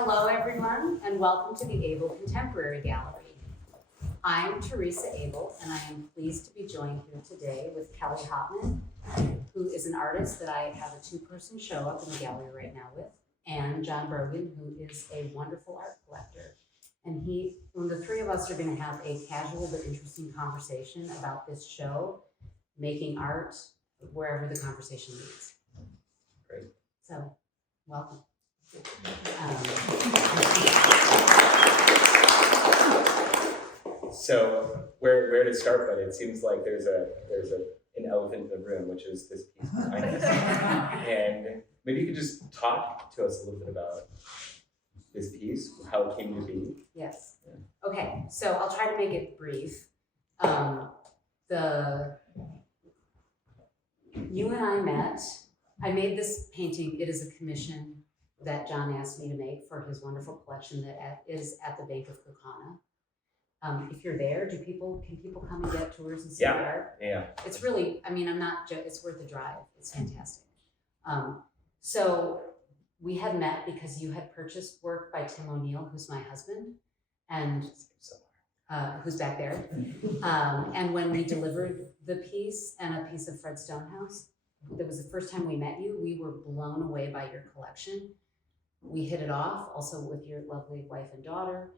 Hello, everyone, and welcome to the Abel Contemporary Gallery. I'm Theresa Abel, and I am pleased to be joined here today with Kelli Hoppmann, who is an artist that I have a two-person show up in the gallery right now with, and John Brogan, who is a wonderful art collector. And the three of us are going to have a casual but interesting conversation about this show, making art, wherever the conversation leads. Great. So, welcome. So where to start? But it seems like there's an elephant in the room, which is this piece behind us. And maybe you could just talk to us a little bit about this piece, how it came to be. Yes. Okay, so I'll try to make it brief. You and I met. I made this painting. It is a commission that John asked me to make for his wonderful collection that is at the Bank of Kokana. If you're there, can people come and get tours and see the art? Yeah. It's really, it's worth a drive. It's fantastic. So we had met because you had purchased work by Tim O'Neill, who's my husband, and who's back there. And when we delivered the piece and a piece of Fred Stonehouse, that was the first time we met you. We were blown away by your collection. We hit it off also with your lovely wife and daughter,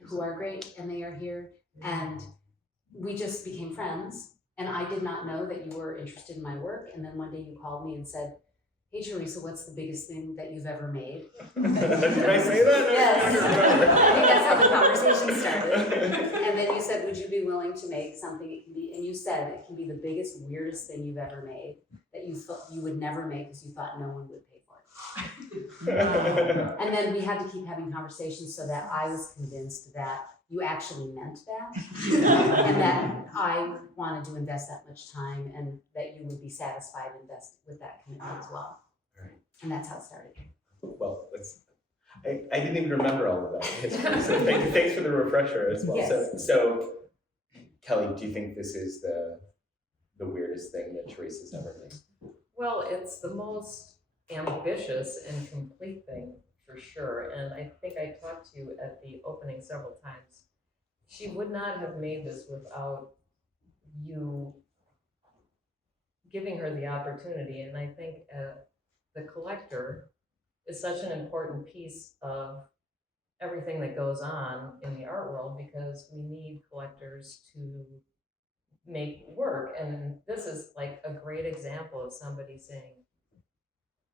who are great, and they are here. And we just became friends. And I did not know that you were interested in my work. And then one day you called me and said, "Hey, Theresa, what's the biggest thing that you've ever made?" Did I say that? Yes. I think that's how the conversation started. And then you said, "Would you be willing to make something?" It can be, and you said it can be the biggest, weirdest thing you've ever made that you thought you would never make because you thought no one would pay for it. And then we had to keep having conversations so that I was convinced that you actually meant that, and that I wanted to invest that much time, and that you would be satisfied with that commitment as well. Right. And that's how it started. Well, I didn't even remember all of that history, so thanks for the refresher as well. Yes. So Kelli, do you think this is the weirdest thing that Theresa's ever made? Well, it's the most ambitious and complete thing for sure. And I think I talked to you at the opening several times. She would not have made this without you giving her the opportunity. And I think the collector is such an important piece of everything that goes on in the art world, because we need collectors to make work. And this is like a great example of somebody saying,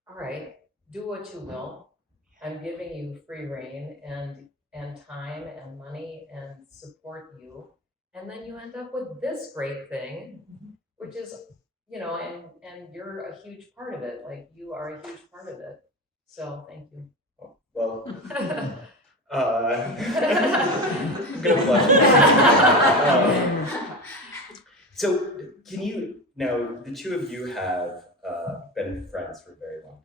all right, do what you will. I'm giving you free reign and time and money and support you. And then you end up with this great thing, which is, and you're a huge part of it. Like, you are a huge part of it. So thank you. Well, I'm gonna blush. So can you, now the two of you have been friends for a very long time,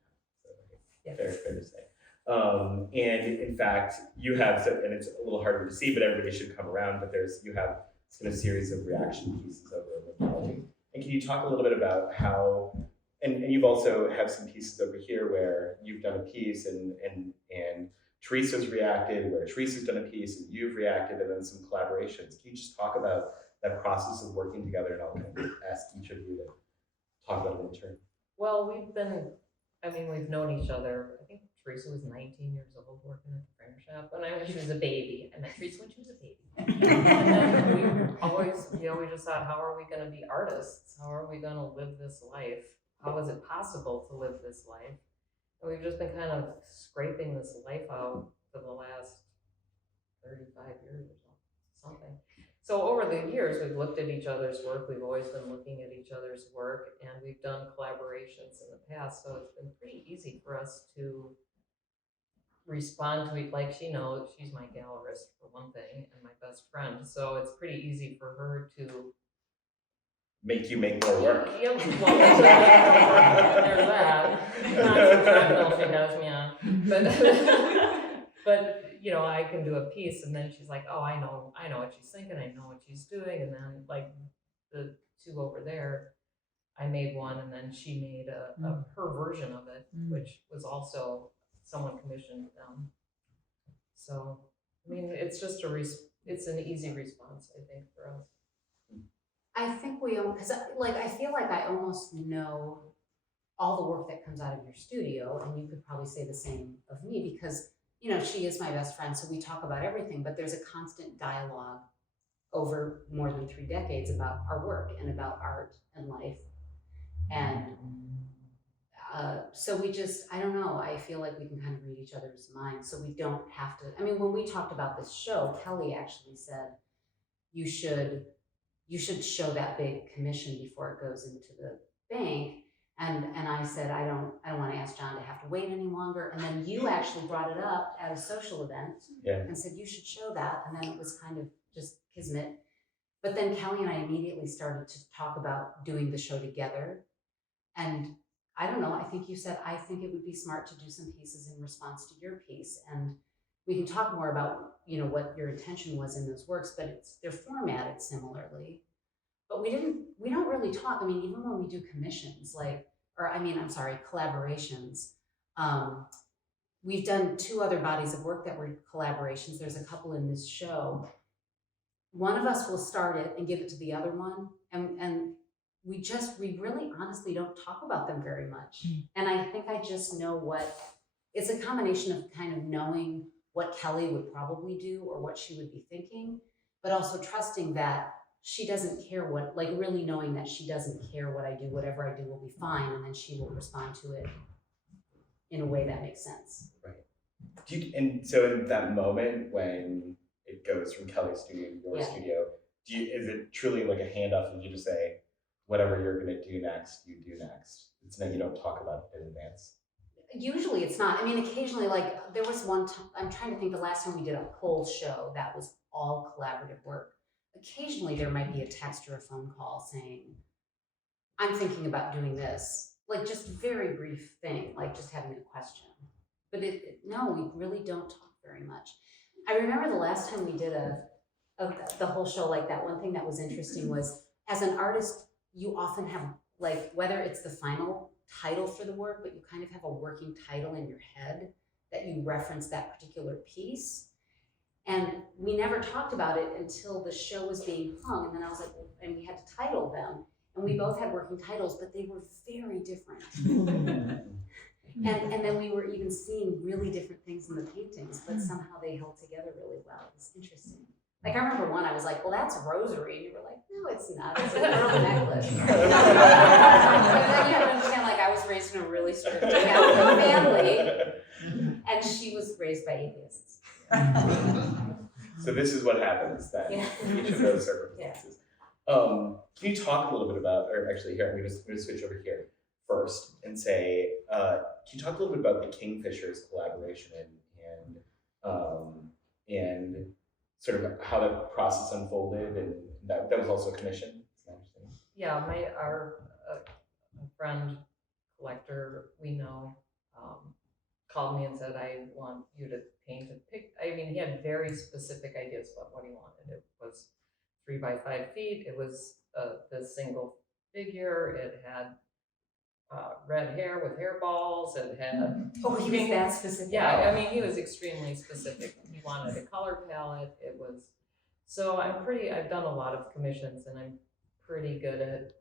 so Yes. fair to say. And in fact, you have, and it's a little harder to see, but everybody should come around, but you have kind of series of reaction pieces over in the gallery. And can you talk a little bit about how, and you've also have some pieces over here where you've done a piece and Theresa's reacted, where Theresa's done a piece and you've reacted, and then some collaborations. Can you just talk about that process of working together? And I'll kind of ask each of you to talk about it in turn. Well, we've known each other. I think Theresa was 19 years old working at the printer shop when she was a baby. I met Theresa when she was a baby. And then we just thought, how are we going to be artists? How are we going to live this life? How is it possible to live this life? And we've just been kind of scraping this life out for the last 35 years or something. So over the years, we've looked at each other's work. We've always been looking at each other's work, and we've done collaborations in the past. So it's been pretty easy for us to respond to it. Like, she knows she's my gallerist for one thing, and my best friend. So it's pretty easy for her to make you make more work. Yeah, well, there's that. Not the treadmill she has me on, but I can do a piece, and then she's like, "Oh, I know what she's thinking. I know what she's doing." And then, like, the two over there, I made one, and then she made her version of it, which was also someone commissioned them. So, I mean, it's just it's an easy response, I think, for us. I think we, because like, I feel like I almost know all the work that comes out of your studio, and you could probably say the same of me, because, you know, she is my best friend, so we talk about everything, but there's a constant dialogue over more than 3 decades about our work and about art and life. And so we just, I don't know, I feel like we can kind of read each other's minds, so we don't have to, I mean, when we talked about this show, Kelli actually said, you should show that big commission before it goes into the bank. And I said, I don't want to ask John to have to wait any longer. And then you actually brought it up at a social event and said, you should show that. And then it was kind of just kismet. But then Kelli and I immediately started to talk about doing the show together. And I don't know, I think you said, I think it would be smart to do some pieces in response to your piece. And we can talk more about, you know, what your intention was in those works, but they're formatted similarly. But we don't really talk. I mean, even when we do commissions, collaborations, we've done 2 other bodies of work that were collaborations. There's a couple in this show. One of us will start it and give it to the other one. And we really honestly don't talk about them very much. And I think I just know it's a combination of kind of knowing what Kelli would probably do or what she would be thinking, but also trusting that she doesn't care really knowing that she doesn't care what I do, whatever I do will be fine, and then she will respond to it in a way that makes sense. Right. And so in that moment when it goes from Kelli's studio to your studio, is it truly like a handoff and you just say, whatever you're going to do next, you do next? It's not, you don't talk about it in advance. Usually it's not. I mean, occasionally, like there was one time, I'm trying to think the last time we did a whole show that was all collaborative work. Occasionally there might be a text or a phone call saying, I'm thinking about doing this. Like just very brief thing, like just having a question. But no, we really don't talk very much. I remember the last time we did the whole show like that, one thing that was interesting was, as an artist, you often have, like, whether it's the final title for the work, but you kind of have a working title in your head that you reference that particular piece. And we never talked about it until the show was being hung. And then I was like, well, and we had to title them. And we both had working titles, but they were very different. and then we were even seeing really different things in the paintings, but somehow they held together really well. It was interesting. Like I remember one, I was like, well, that's a rosary. And you were like, no, it's not. It's a pearl necklace. And then you understand, like I was raised in a really strict Catholic family, and she was raised by atheists. So this is what happens then in each of those circumstances. Can you talk a little bit about, or actually here, I'm going to switch over here first and say, can you talk a little bit about the Kingfishers collaboration and sort of how that process unfolded, and that was also a commission? Yeah, our friend collector we know called me and said, I want you to paint a pic. I mean, he had very specific ideas about what he wanted. It was 3 by 5 feet. It was the single figure. It had red hair with hairballs. It had he was that specific. Yeah, I mean, he was extremely specific. He wanted a color palette. It was so I've done a lot of commissions, and I'm pretty good at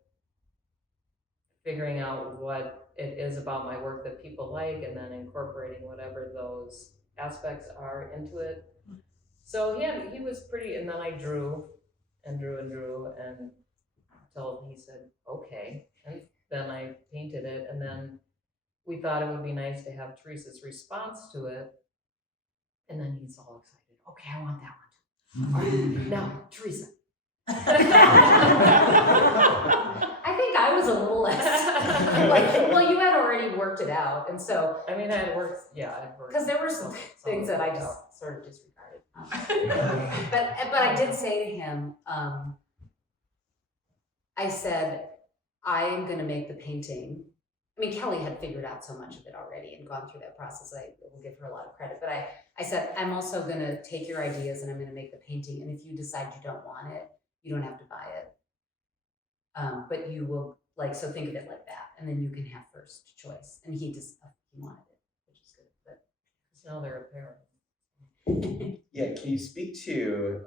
figuring out what it is about my work that people like, and then incorporating whatever those aspects are into it. So he was pretty, and then I drew and drew and drew and until he said, okay. And then I painted it, and then we thought it would be nice to have Theresa's response to it. And then he's all excited. Okay, I want that one too. All right, now, Theresa. I think I was a little less like, well, you had already worked it out, and so I mean, I'd worked. Because there were some things that I just sort of disregarded. But I did say to him, I said, I am going to make the painting. I mean, Kelli had figured out so much of it already and gone through that process. I will give her a lot of credit. But I said, I'm also going to take your ideas and I'm going to make the painting. And if you decide you don't want it, you don't have to buy it. But you will, so think of it like that. And then you can have first choice. And he wanted it, which is good. But now they're a pair. Yeah, can you speak to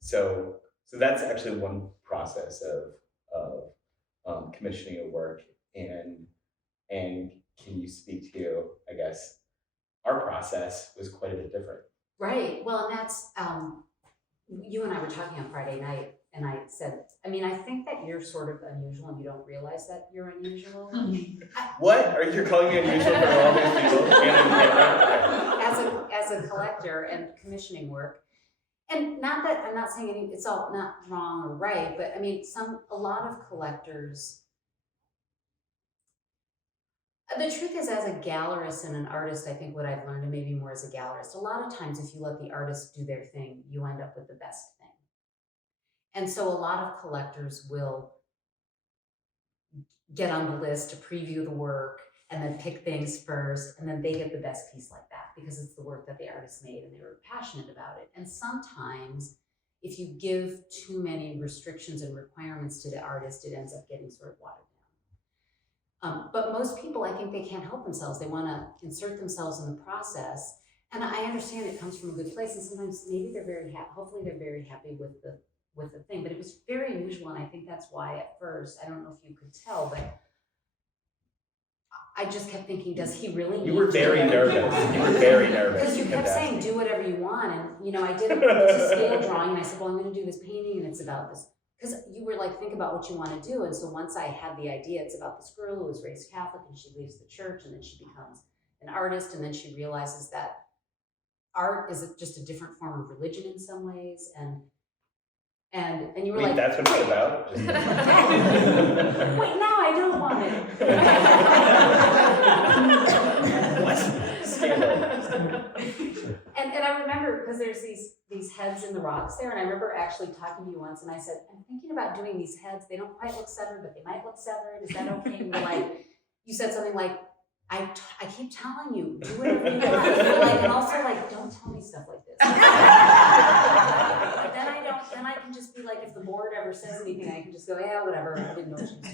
so that's actually one process of commissioning a work, and can you speak to, I guess, our process was quite a bit different. Right. Well, and that's you and I were talking on Friday night, and I said, I mean, I think that you're sort of unusual, and you don't realize that you're unusual. What are you calling me unusual for all these people? As a collector and commissioning work, and not that I'm not saying it's all not wrong or right, but I mean, a lot of collectors. The truth is, as a gallerist and an artist, I think what I've learned, and maybe more as a gallerist, a lot of times if you let the artist do their thing, you end up with the best thing. And so a lot of collectors will get on the list to preview the work and then pick things first, and then they get the best piece like that because it's the work that the artist made and they were passionate about it. And sometimes if you give too many restrictions and requirements to the artist, it ends up getting sort of watered down. But most people, I think they can't help themselves. They want to insert themselves in the process. And I understand it comes from a good place, and sometimes maybe they're very happy, hopefully they're very happy with the thing, but it was very unusual, and I think that's why at first, I don't know if you could tell, but I just kept thinking, does he really need You were very nervous. You were very nervous. Because you kept saying, do whatever you want, and I did a scale drawing, and I said, well, I'm going to do this painting, and it's about this. Because you were like, think about what you want to do. And so once I had the idea, it's about this girl who was raised Catholic and she leaves the church and then she becomes an artist, and then she realizes that art is just a different form of religion in some ways. And you were Wait, like, that's what it's about? wait, no, I don't want it. What? And I remember, because there's these heads in the rocks there, and I remember actually talking to you once, and I said, I'm thinking about doing these heads. They don't quite look severed, but they might look severed. Is that okay? And you said something like, I keep telling you, do whatever you want. And also don't tell me stuff like this. But then I can just be like, if the board ever says anything, I can just go, yeah, whatever. I didn't know what she was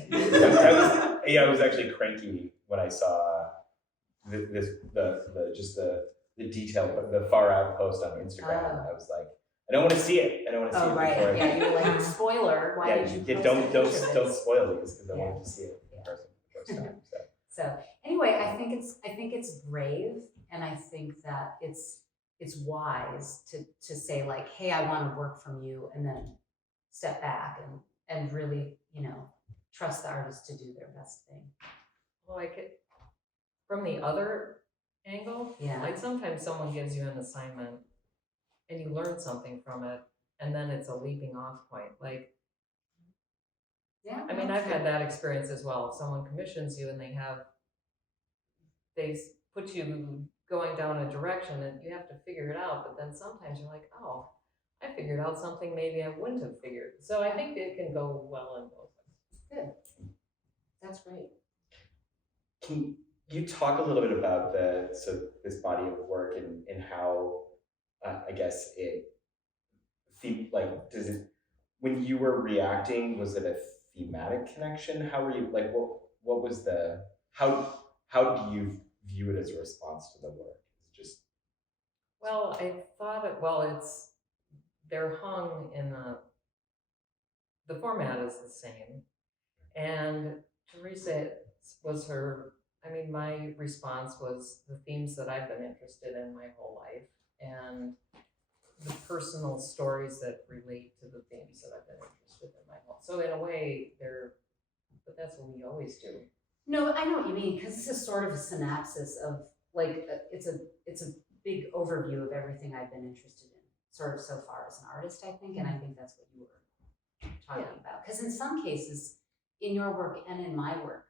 saying. I was actually cranky when I saw the detail, the far out post on Instagram. I was like, I don't want to see it. I don't want to see it. Right. Before Yeah, you're like, spoiler. Why did you don't spoil these, because I wanted to see it in person the first time. So anyway, I think it's brave, and I think that it's wise to say like, hey, I want to work from you, and then step back and really, trust the artist to do their best thing. Well, from the other angle, Yeah. like sometimes someone gives you an assignment and you learn something from it, and then it's a leaping off point. Like, Yeah. I mean, I've had that experience as well. If someone commissions you and they put you going down a direction and you have to figure it out, but then sometimes you're like, oh, I figured out something maybe I wouldn't have figured. So I think it can go well in both ways. Good. That's great. Can you talk a little bit about this body of work and how I guess does it, when you were reacting, was it a thematic connection? How were you, like, what was how do you view it as a response to the work? It's just, Well, I thought they're hung in the format is the same. And Theresa my response was the themes that I've been interested in my whole life, and the personal stories that relate to the themes that I've been interested in my whole. So in a way, but that's what we always do. No, I know what you mean, because this is sort of a synopsis of it's a big overview of everything I've been interested in, sort of so far as an artist, I think, and I think that's what you were talking about. Because in some cases, in your work and in my work,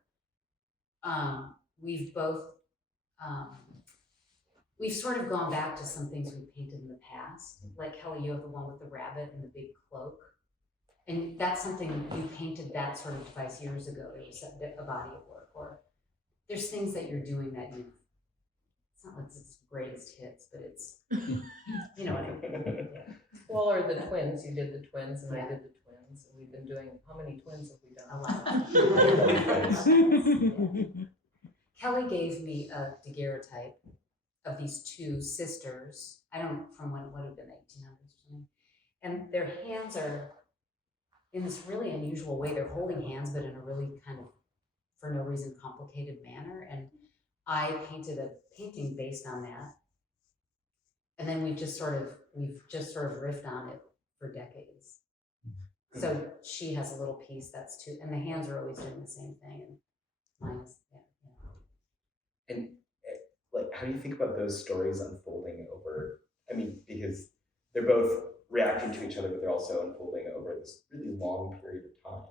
we've both we've sort of gone back to some things we've painted in the past. Like Kelli, you have the one with the rabbit and the big cloak. And that's something you painted that sort of device years ago. It was a body of work. Or there's things that you're doing that it's not like it's greatest hits, but it's, you know what I mean. Yeah. Well, or the twins, you did the twins and I did the twins. And we've been doing, how many twins have we done? A lot. Kelli gave me a daguerreotype of these two sisters. I don't, from when it would have been 1800s or something. And their hands are in this really unusual way. They're holding hands, but in a really kind of, for no reason, complicated manner. And I painted a painting based on that. And then we've just sort of riffed on it for decades. So she has a little piece that's too, and the hands are always doing the same thing. And mine is, yeah. And like, how do you think about those stories unfolding over? I mean, because they're both reacting to each other, but they're also unfolding over this really long period of time.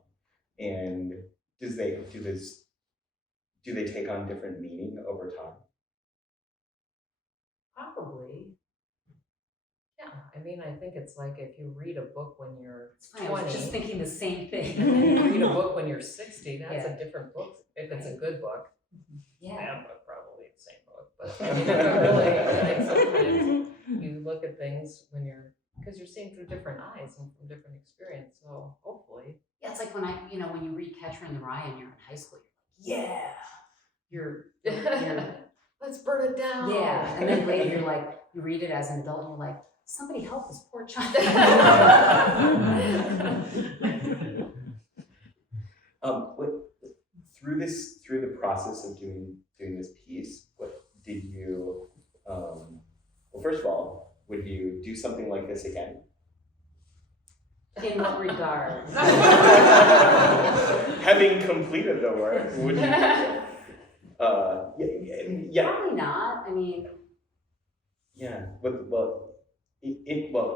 And do they take on different meaning over time? Probably. Yeah, I mean, I think it's like if you read a book when you're It's funny, 20, I was just thinking the same thing. and then you read a book when you're 60, that's Yeah. a different book. If it's a good book, Yeah. bad book, probably the same book. But I mean, if it really, like sometimes you look at things when because you're seeing through different eyes and from different experience. So hopefully. Yeah, it's like when when you read Catcher in the Rye and you're in high school, you're like, yeah, you're Let's burn it down. yeah. And then later you're like, you read it as an adult and you're like, somebody help this poor child. Through the process of doing this piece, what did you? Well, first of all, would you do something like this again? In what regard? Having completed the work, would you? Yeah. Probably not. I mean, Yeah.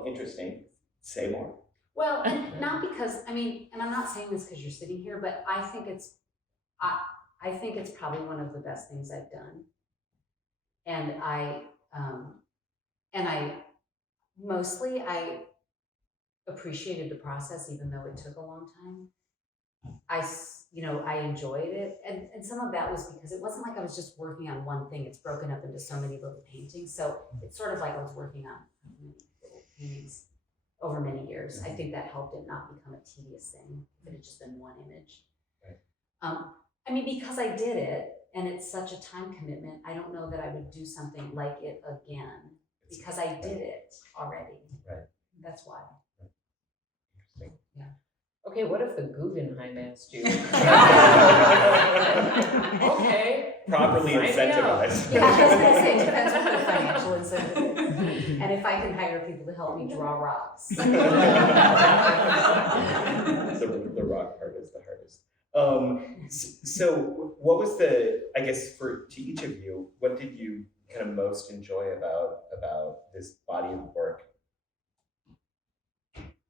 Interesting. Say more. well, and not because, I mean, and I'm not saying this because you're sitting here, but I think it's probably one of the best things I've done. And I mostly appreciated the process, even though it took a long time. I enjoyed it. And some of that was because it wasn't like I was just working on one thing. It's broken up into so many little paintings. So it's sort of like I was working on little paintings over many years. I think that helped it not become a tedious thing if it had just been one image. Right. I mean, because I did it and it's such a time commitment, I don't know that I would do something like it again because I did it already. Right. That's why. Interesting. Yeah. Okay, what if the Guggenheim asked you? Okay. Properly Sign me up. incentivized. Yeah, I was gonna say, it depends on the financial incentive is. And if I can hire people to help me draw rocks. The rock part is the hardest. So what was I guess to each of you, what did you kind of most enjoy about this body of work?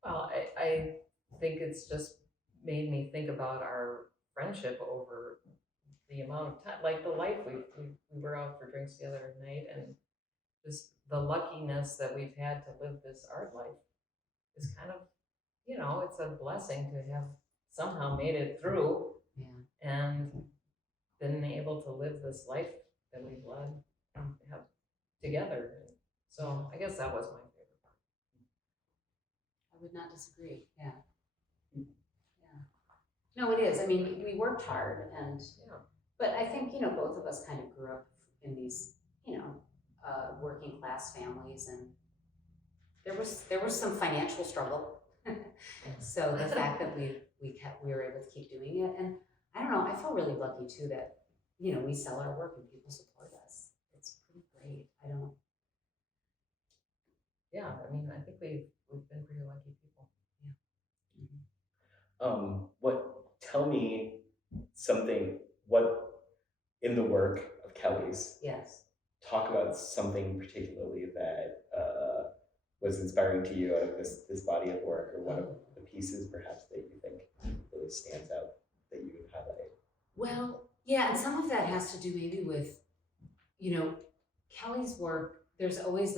Well, I think it's just made me think about our friendship over the amount of time, like the life we were out for drinks the other night, and just the luckiness that we've had to live this art life is kind of, it's a blessing to have somehow made it through and been able to live this life that we've led and have together. So I guess that was my favorite part. I would not disagree. Yeah. No, it is. I mean, we worked hard, but I think both of us kind of grew up in these working class families, and there was some financial struggle. So the fact that we were able to keep doing it, and I don't know, I feel really lucky too that we sell our work and people support us. It's pretty great. Yeah, I mean, I think we've been pretty lucky people. Yeah. Mm-hmm. Tell me something, what in the work of Kelli's, Yes. talk about something particularly that was inspiring to you out of this body of work, or one of the pieces perhaps that you think really stands out that you would highlight. Well, yeah, and some of that has to do maybe with, Kelli's work. There's always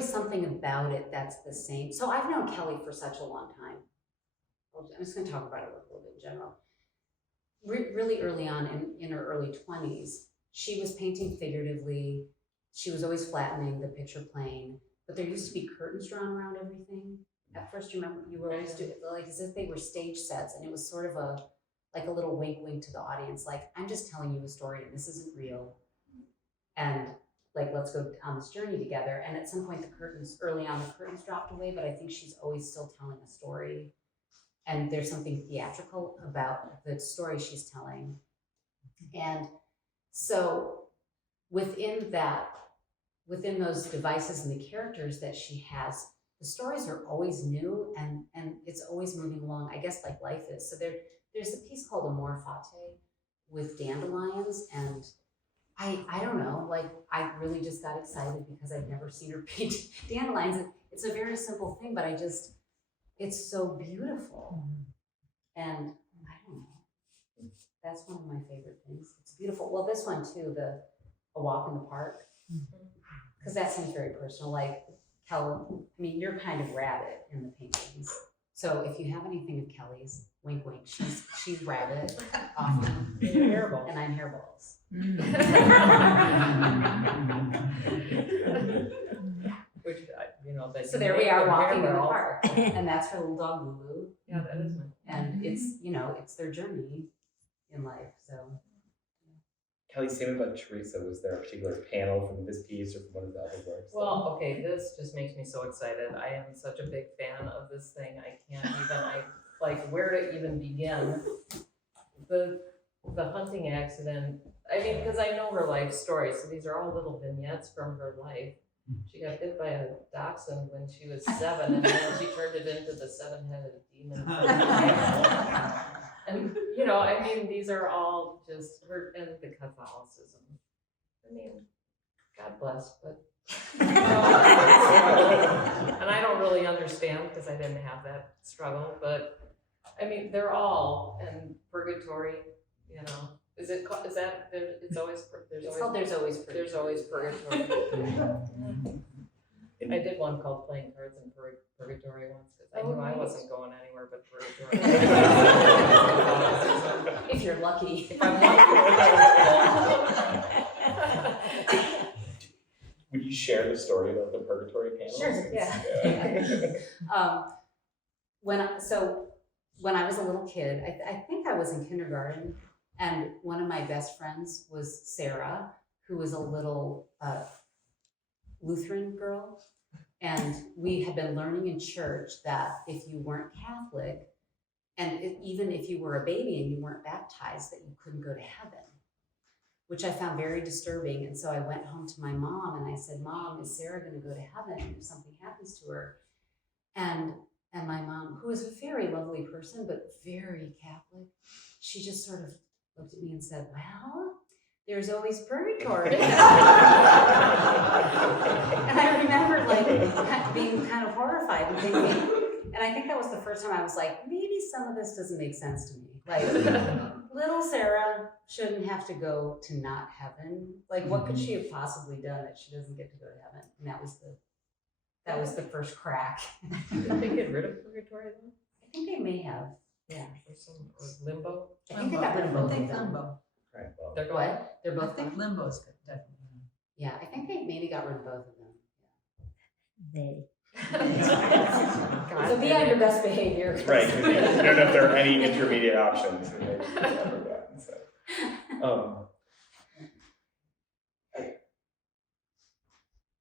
something about it that's the same. So I've known Kelli for such a long time. I'm just going to talk about her work a little bit in general. Really early on, in her early 20s, she was painting figuratively. She was always flattening the picture plane, but there used to be curtains drawn around everything. At first, you remember, you were always doing it like as if they were stage sets, and it was sort of a little wink to the audience, like, I'm just telling you a story and this isn't real. and like, let's go on this journey together. And at some point early on, the curtains dropped away, but I think she's always still telling a story. And there's something theatrical about the story she's telling. And so within those devices and the characters that she has, the stories are always new and it's always moving along, I guess, like life is. So there's a piece called Amor Fati with dandelions, and I don't know, like, I really just got excited because I'd never seen her paint dandelions. It's a very simple thing, but it's so beautiful. And I don't know, that's one of my favorite things. It's beautiful. Well, this one too, A Walk in the Park, because that seems very personal. Like, Kelli, I mean, you're kind of rabbit in the paintings. So if you have anything of Kelli's, wink, wink, she's rabbit often. And you're hairball. And I'm hairballs. Which, that. So there we are walking in the park, and that's her little dog Lulu. Yeah, that is mine. And it's their journey in life. So Kelli, same about Theresa. Was there a particular panel from this piece or from one of the other works? Well, okay, this just makes me so excited. I am such a big fan of this thing. Where to even begin? The hunting accident, I mean, because I know her life story, so these are all little vignettes from her life. She got bit by a dachshund when she was 7, and then she turned it into the 7-headed demon. And, I mean, these are all just her, and the Catholicism. I mean, God bless, but, and I don't really understand because I didn't have that struggle, but, I mean, they're all, and purgatory, it's always purgatory. I did one called Playing Cards in Purgatory once, because I knew I wasn't going anywhere but purgatory. if you're lucky. If I'm lucky. Would you share the story about the purgatory panel? Sure, yeah. When I was a little kid, I think I was in kindergarten, and one of my best friends was Sarah, who was a little Lutheran girl. And we had been learning in church that if you weren't Catholic, and even if you were a baby and you weren't baptized, that you couldn't go to heaven, which I found very disturbing. And so I went home to my mom and I said, "Mom, is Sarah going to go to heaven if something happens to her?" And my mom, who was a very lovely person, but very Catholic, she just sort of looked at me and said, "Well, there's always purgatory." And I remember being kind of horrified and thinking, and I think that was the first time I was like, maybe some of this doesn't make sense to me. Like, little Sarah shouldn't have to go to not heaven. Like, what could she have possibly done that she doesn't get to go to heaven? And that was the first crack. Did they get rid of purgatory then? I think they may have. Yeah. Or limbo? I think they got rid of both of them. Limbo. Right, well, They're What? They're I both think gone? limbo's good, definitely. Yeah, I think they maybe got rid of both of them. They. So be on your best behavior. right, because you don't know if there are any intermediate options. And they've never gotten, so.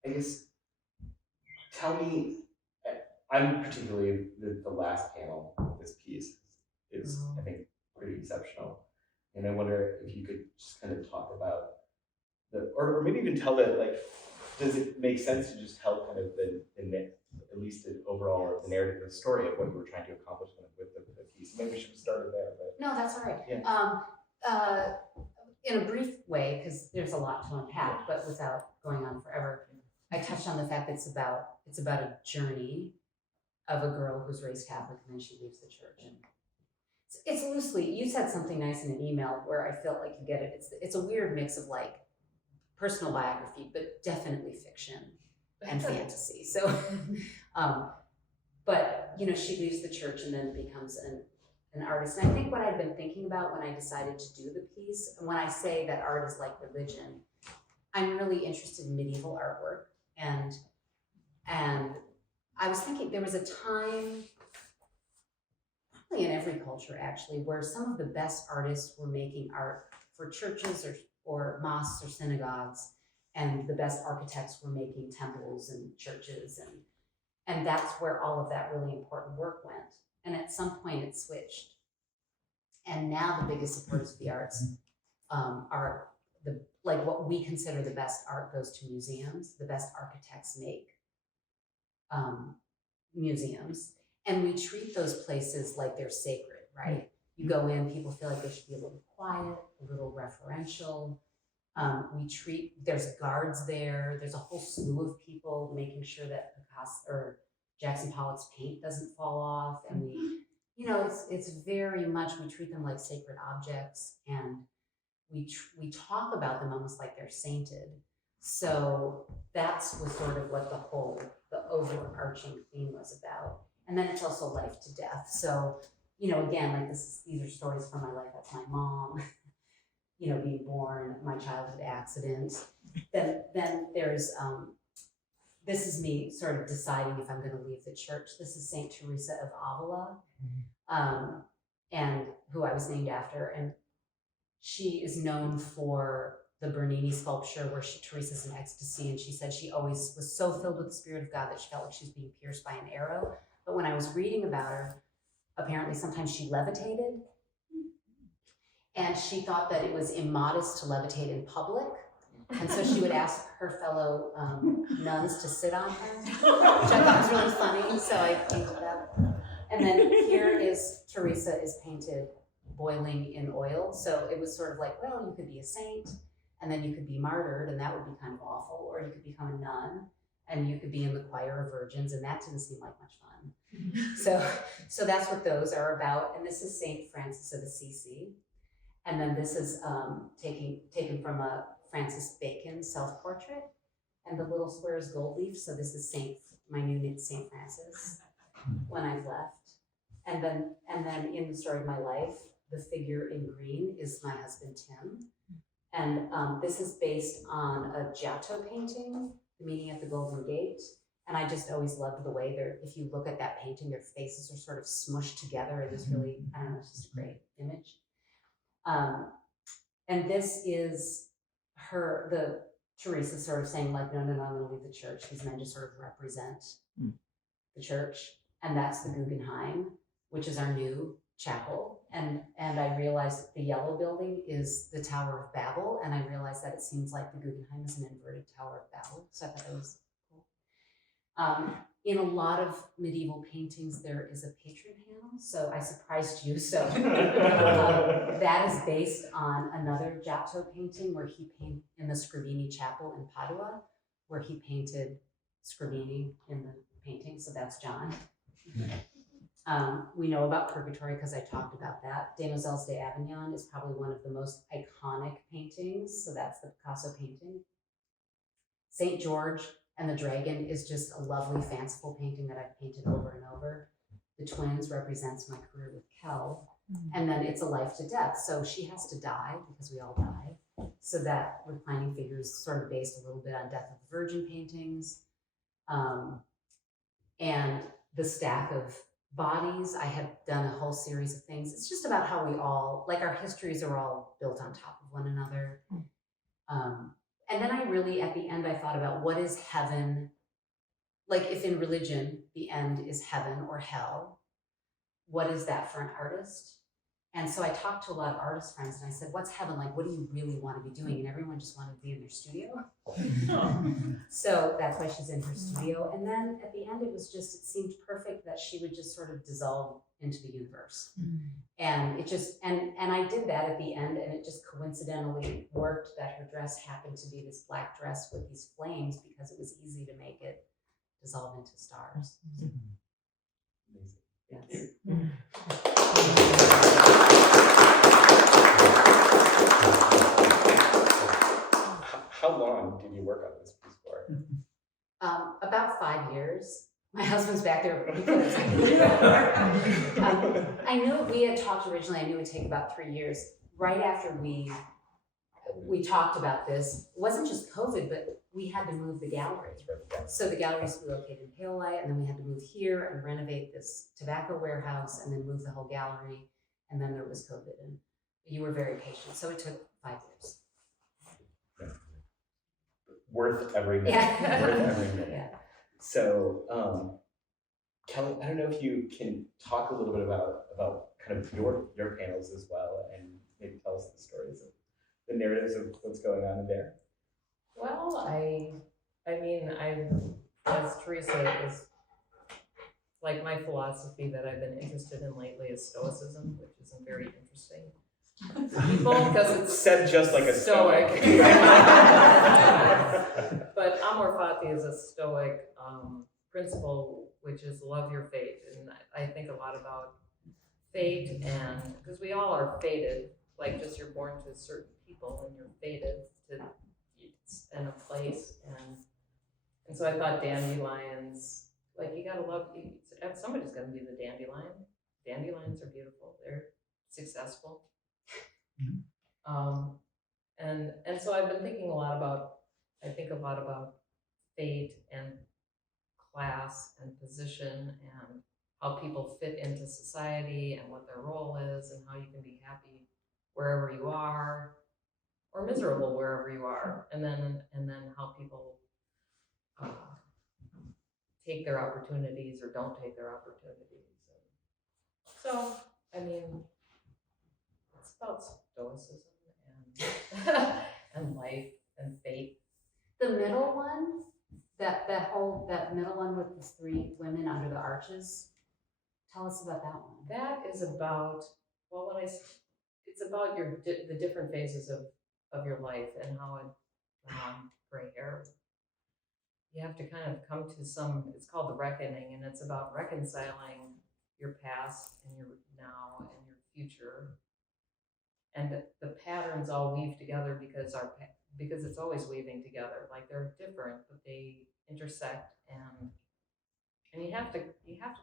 I guess, tell me, I'm particularly, the last panel of this piece is, I think, pretty exceptional. And I wonder if you could just kind of talk about or maybe even tell that, like, does it make sense to just tell kind of at least the overall, the narrative of the story of what you were trying to accomplish with the piece? Maybe we should have started there, but. No, that's all right. Yeah. In a brief way, because there's a lot to unpack, but without going on forever, I touched on the fact that it's about a journey of a girl who's raised Catholic and then she leaves the church. And it's loosely, you said something nice in an email where I felt like you get it. It's a weird mix of like personal biography, but definitely fiction and fantasy. So, but she leaves the church and then becomes an artist. And I think what I'd been thinking about when I decided to do the piece, and when I say that art is like religion, I'm really interested in medieval artwork. And I was thinking there was a time, probably in every culture actually, where some of the best artists were making art for churches or mosques or synagogues. and the best architects were making temples and churches, and that's where all of that really important work went. And at some point it switched. And now the biggest supporters of the arts are like what we consider the best art goes to museums. The best architects make museums. And we treat those places like they're sacred, right? You go in, people feel like they should be a little quiet, a little referential. There's guards there. There's a whole slew of people making sure that Picasso or Jackson Pollock's paint doesn't fall off. And it's very much, we treat them like sacred objects, and we talk about them almost like they're sainted. So that's was sort of what the overarching theme was about. And then it's also life to death. So, again, like these are stories from my life. That's my mom, being born, my childhood accident. Then there's, this is me sort of deciding if I'm going to leave the church. This is Saint Theresa of Avila, and who I was named after. And she is known for the Bernini sculpture where Teresa's in ecstasy, and she said she always was so filled with the Spirit of God that she felt like she was being pierced by an arrow. But when I was reading about her, apparently sometimes she levitated, and she thought that it was immodest to levitate in public, and so she would ask her fellow nuns to sit on her, which I thought was really funny, so I painted that. And then here is Theresa is painted boiling in oil, so it was sort of like, well, you could be a saint, and then you could be martyred, and that would be kind of awful, or you could become a nun, and you could be in the choir of virgins, and that didn't seem like much fun. So that's what those are about. And this is Saint Francis of Assisi, and then this is taken from a Francis Bacon self-portrait, and the little square is gold leaf. So this is my new Saint Francis when I've left, and then in the story of my life, the figure in green is my husband Tim. And this is based on a Giotto painting, The Meeting at the Golden Gate. And I just always loved the way if you look at that painting, their faces are sort of smushed together in this really, I don't know, it's just a great image. And this is Teresa sort of saying like, no, I'm gonna leave the church. These men just sort of represent the church. And that's the Guggenheim, which is our new chapel. And I realized the yellow building is the Tower of Babel. And I realized that it seems like the Guggenheim is an inverted Tower of Babel. So I thought that was cool. In a lot of medieval paintings, there is a patron panel. So I surprised you. So that is based on another Giotto painting where he painted in the Scrivini Chapel in Padua, where he painted Scrivini in the painting. So that's John. We know about Purgatory because I talked about that. Demoiselles d'Avignon is probably one of the most iconic paintings. So that's the Picasso painting. St. George and the Dragon is just a lovely, fanciful painting that I've painted over and over. The Twins represents my career with Kel. And then It's a Life to Death. So she has to die because we all die. So that reclining figure is sort of based a little bit on Death of the Virgin paintings. And the stack of bodies, I have done a whole series of things. It's just about how we all, like our histories are all built on top of one another. And then I really, at the end, I thought about what is heaven? Like if in religion, the end is heaven or hell, what is that for an artist? And so I talked to a lot of artist friends and I said, what's heaven like? What do you really want to be doing? And everyone just wanted to be in their studio. So that's why she's in her studio. And then at the end, it seemed perfect that she would just sort of dissolve into the universe. And it just, and I did that at the end, and it just coincidentally worked that her dress happened to be this black dress with these flames because it was easy to make it dissolve into stars. Yes. How long did you work on this piece for? About 5 years. My husband's back there. I knew we had talked originally, I knew it would take about 3 years. Right after we talked about this, it wasn't just COVID, but we had to move the gallery. So the gallery is located in Pale Light, and then we had to move here and renovate this tobacco warehouse and then move the whole gallery. And then there was COVID, and you were very patient. So it took 5 years. worth every minute. Yeah. Worth every minute. Yeah. So, Kelli, I don't know if you can talk a little bit about kind of your panels as well, and maybe tell us the stories of the narratives of what's going on in there. Well, I mean, as Theresa is, like, my philosophy that I've been interested in lately is Stoicism, which isn't very interesting to people because it's Said just like a Stoic. But amor fati is a Stoic principle, which is love your fate, and I think a lot about fate, and because we all are fated, like just you're born to certain people and you're fated to in a place, and so I thought dandelions, like you gotta love, somebody's gonna be the dandelion. Dandelions are beautiful, they're successful. And so I've been thinking a lot about, fate and class and position and how people fit into society and what their role is and how you can be happy wherever you are or miserable wherever you are, and then how people take their opportunities or don't take their opportunities. So, I mean, it's about Stoicism and and life and fate. The middle one, that middle one with the three women under the arches. Tell us about that one. That is about, well, it's about the different phases of your life and how gray hair. You have to kind of come to it's called the reckoning, and it's about reconciling your past and your now and your future. And the patterns all weave together because it's always weaving together. Like they're different, but they intersect, and you have to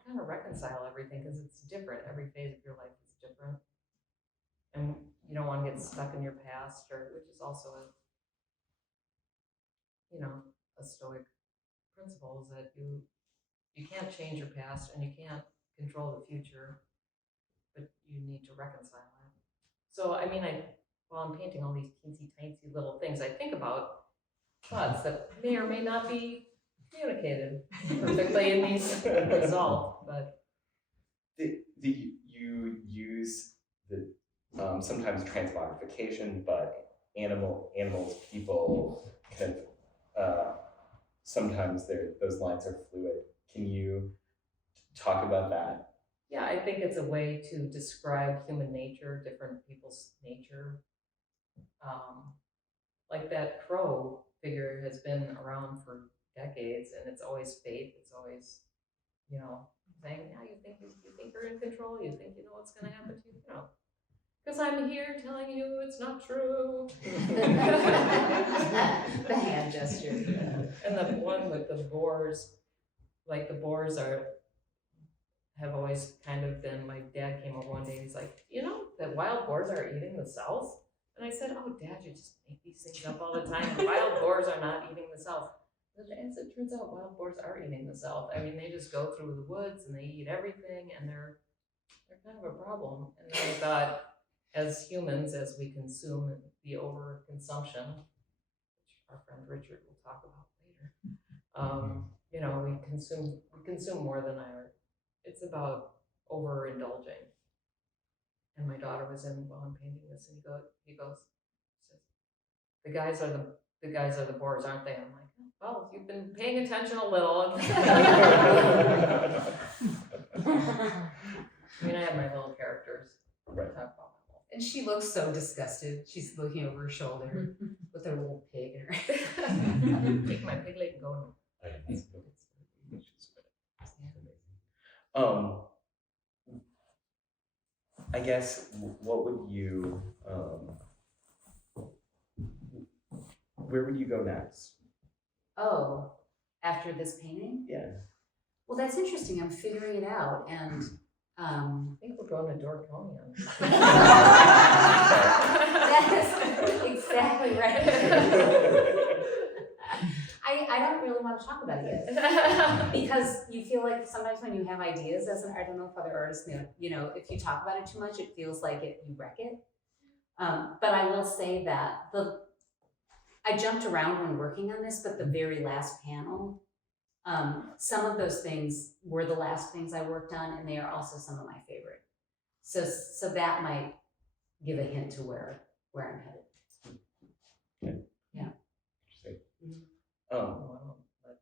kind of reconcile everything because it's different. Every phase of your life is different, and you don't want to get stuck in your past, which is also a Stoic principle, is that you can't change your past and you can't control the future, but you need to reconcile it. So I mean, while I'm painting all these teensy tiny little things, I think about thoughts that may or may not be communicated perfectly in these results, but you use the sometimes transmogrification, but animals, people, kind of sometimes those lines are fluid. Can you talk about that? yeah, I think it's a way to describe human nature, different people's nature. Like that crow figure has been around for decades, and it's always fate. It's always, saying, yeah, you think you're in control. You think you know what's going to happen to you. Because I'm here telling you it's not true. The hand gesture. And the one with the boars, like the boars have always kind of been, my dad came over one day and he's like, that wild boars are eating the South? And I said, oh, Dad, you just make these things up all the time. Wild boars are not eating the South. As it turns out, wild boars are eating the South. I mean, they just go through the woods and they eat everything, and they're kind of a problem. And then I thought, as humans, as we consume the overconsumption, which our friend Richard will talk about later, we consume more than it's about overindulging. And my daughter was in while I'm painting this, and he goes, the guys are the boars, aren't they? I'm like, well, you've been paying attention a little. I mean, I have my little characters. Right. And she looks so disgusted. She's looking over her shoulder with her little pig in her. Take my pig leg and go. I guess what would you where would you go next? Oh, after this painting? Yeah. Well, that's interesting. I'm figuring it out, and I think we're going to Dorconian. That's exactly right. I don't really want to talk about it yet, because you feel like sometimes when you have ideas, I don't know if other artists know, if you talk about it too much, it feels like you wreck it. But I will say that I jumped around when working on this, but the very last panel, some of those things were the last things I worked on, and they are also some of my favorite. So that might give a hint to where I'm headed. Interesting. Wow, but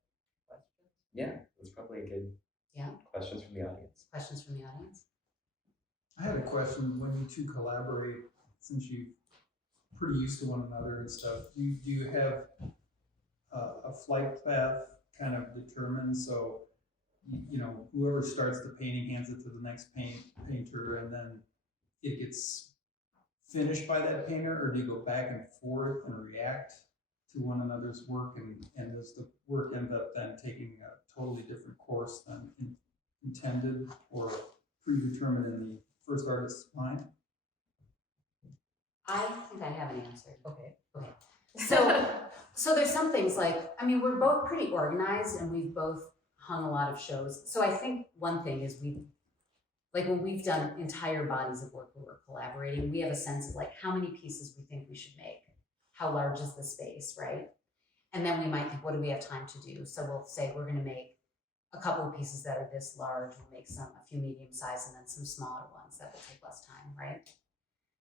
questions? Yeah, that's probably a good. Yeah. Questions from the audience. Questions from the audience? I had a question. When you two collaborate, since you're pretty used to one another and stuff, do you have a flight path kind of determined? So, you know, whoever starts the painting hands it to the next painter, and then it gets finished by that painter, or do you go back and forth and react to one another's work, and does the work end up then taking a totally different course than intended or predetermined in the first artist's mind? I think I have an answer. Okay. So there's some things like, I mean, we're both pretty organized and we've both hung a lot of shows. So I think one thing is like when we've done entire bodies of work where we're collaborating, we have a sense of like how many pieces we think we should make. How large is the space, right? And then we might think, what do we have time to do? So we'll say we're gonna make a couple of pieces that are this large, we'll make a few medium size and then some smaller ones that will take less time, right?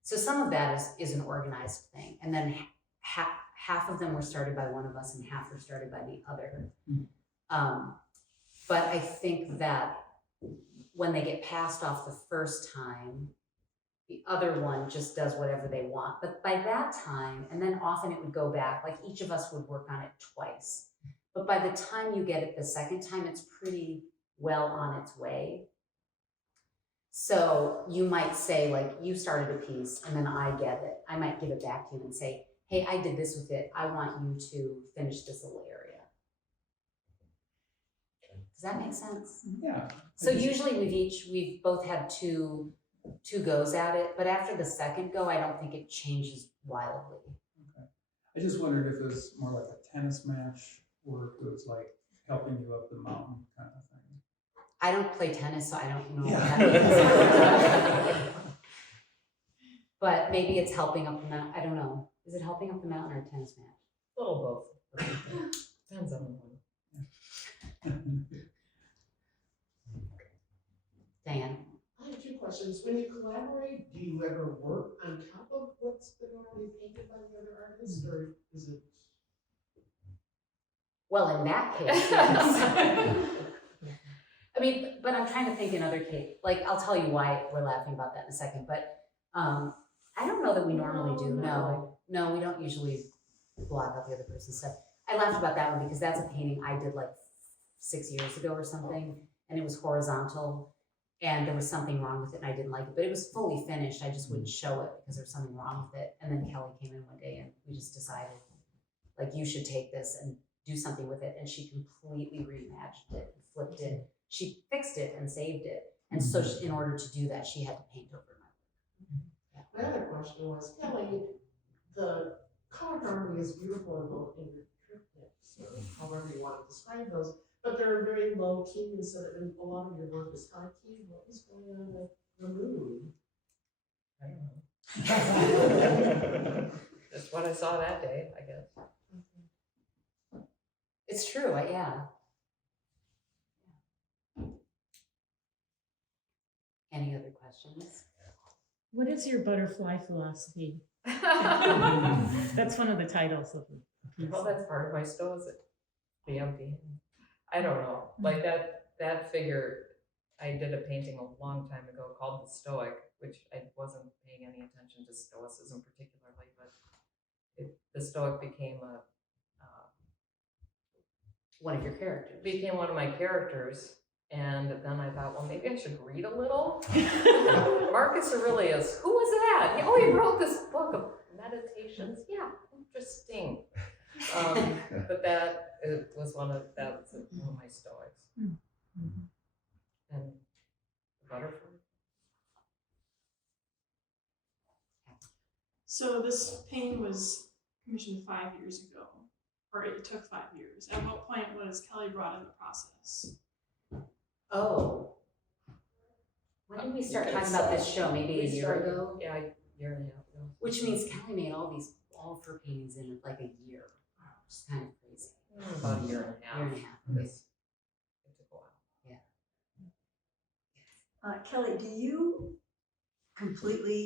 So some of that is an organized thing. And then half of them were started by one of us and half were started by the other. But I think that when they get passed off the first time, the other one just does whatever they want. But by that time, and then often it would go back, like each of us would work on it twice. But by the time you get it the second time, it's pretty well on its way. So you might say, like, you started a piece and then I get it. I might give it back to you and say, hey, I did this with it. I want you to finish this little area. Does that make sense? Yeah. So usually we've both had two goes at it, but after the second go, I don't think it changes wildly. Okay. I just wondered if it was more like a tennis match, or if it was like helping you up the mountain kind of thing. I don't play tennis, so I don't know Yeah. what that means. But maybe it's helping up the mountain. I don't know. Is it helping up the mountain or a tennis match? A little both. Depends on the one. Diane? I have two questions. When you collaborate, do you ever work on top of what's been already painted by the other artist, or is it? Well, in that case, yes. I mean, but I'm trying to think in other cases. Like, I'll tell you why we're laughing about that in a second. But I don't know that we normally do. No, we don't usually block out the other person's stuff. I laughed about that one because that's a painting I did like 6 years ago or something, and it was horizontal. And there was something wrong with it and I didn't like it, but it was fully finished. I just wouldn't show it because there was something wrong with it. And then Kelli came in one day and we just decided, like, you should take this and do something with it. And she completely reimagined it and flipped it. She fixed it and saved it. And so in order to do that, she had to paint over my work. My other question was, Kelli, the color harmony is beautiful in your triptychs, or however you want to describe those. But they're very low key, and so that a lot of your work is high key. What was going on with the mood? I don't know. That's what I saw that day, I guess. It's true, yeah. Any other questions? What is your butterfly philosophy? That's one of the titles of the piece. Well, that's part of my Stoics. The empty. I don't know. Like that figure, I did a painting a long time ago called The Stoic, which I wasn't paying any attention to Stoicism particularly, but the Stoic became One of your characters. became one of my characters. And then I thought, well, maybe I should read a little. Marcus Aurelius, who was that? Oh, he wrote this book of meditations. Yeah, interesting. But that was one of my Stoics. Mm-hmm. And the butterfly. So this painting was commissioned 5 years ago, or it took 5 years. At what point was Kelli brought in the process? Oh. When did we start talking about this show? Maybe a year ago? Yeah, a year and a half ago. Which means Kelli made all these all 4 paintings in like a year. It's kind of crazy. About a year and a half. Year and a half. It took a while. Kelli, do you completely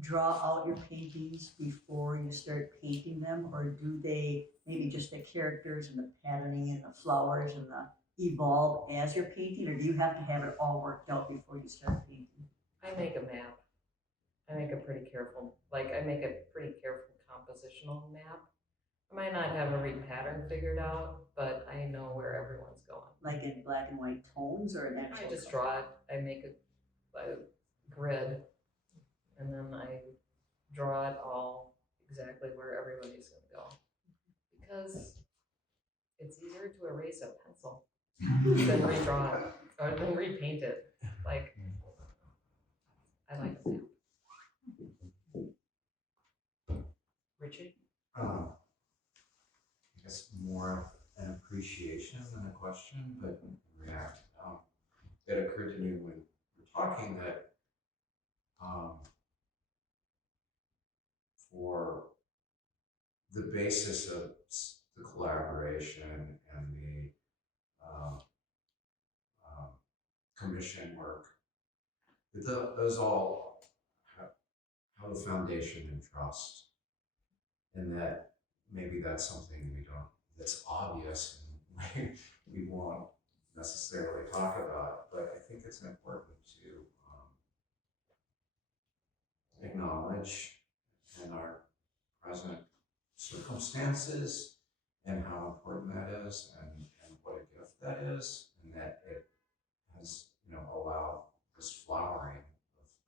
draw out your paintings before you start painting them, or do they maybe just the characters and the patterning and the flowers and the evolve as you're painting, or do you have to have it all worked out before you start painting? I make a map. I make a pretty careful compositional map. I might not have every pattern figured out, but I know where everyone's going. Like in black and white tones or an actual? I just draw it. I make a grid, and then I draw it all exactly where everybody's going to go. Because it's easier to erase a pencil than redraw it, or than repaint it. Like, I like a map. Richard? I guess more of an appreciation than a question, but react. It occurred to me when we're talking that for the basis of the collaboration and the commission work, those all have a foundation in trust, and that maybe that's something that's obvious and we won't necessarily talk about, but I think it's important to acknowledge in our present circumstances and how important that is, and what a gift that is, and that it has, allowed this flowering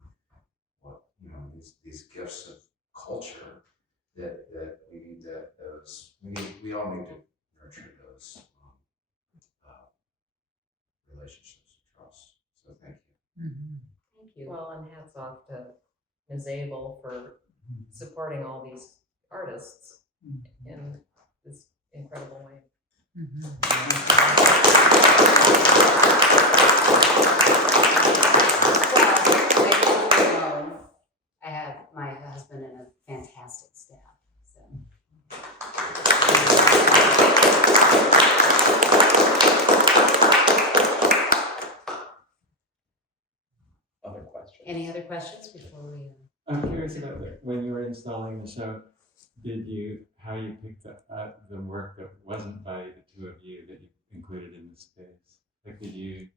of what, these gifts of culture that we need we all need to nurture those relationships of trust. So thank you. Thank you. Well, and hats off to Ms. Abel for supporting all these artists in this incredible way. I have my husband and a fantastic staff. So. Other questions? Any other questions before we? I'm curious about when you were installing the show, how you picked up the work that wasn't by the two of you that you included in the space? Like, did you?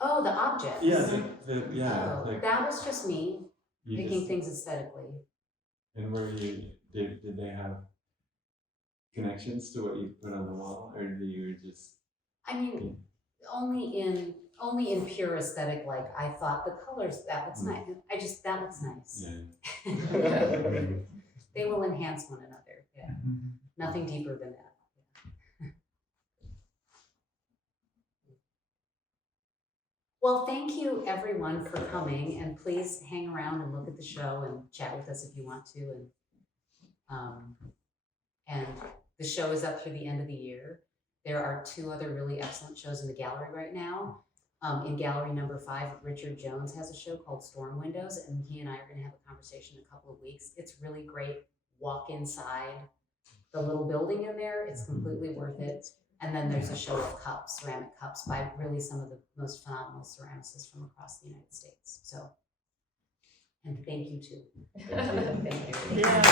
Oh, the objects. Yeah, Oh, like that was just me you picking just, things aesthetically. and did they have connections to what you put on the wall, or do you just? I mean, only in pure aesthetic. Like I thought the colors that looks nice. That looks nice. Yeah. They will enhance one another. Yeah, nothing deeper than that. Well, thank you everyone for coming, and please hang around and look at the show and chat with us if you want to. And the show is up through the end of the year. There are 2 other really excellent shows in the gallery right now. In gallery number 5, Richard Jones has a show called Storm Windows, and he and I are going to have a conversation in a couple of weeks. It's really great. Walk inside the little building in there. It's completely worth it. And then there's a show of cups, ceramic cups, by really some of the most phenomenal ceramicists from across the United States. So, and thank you too. Thank you. Yeah.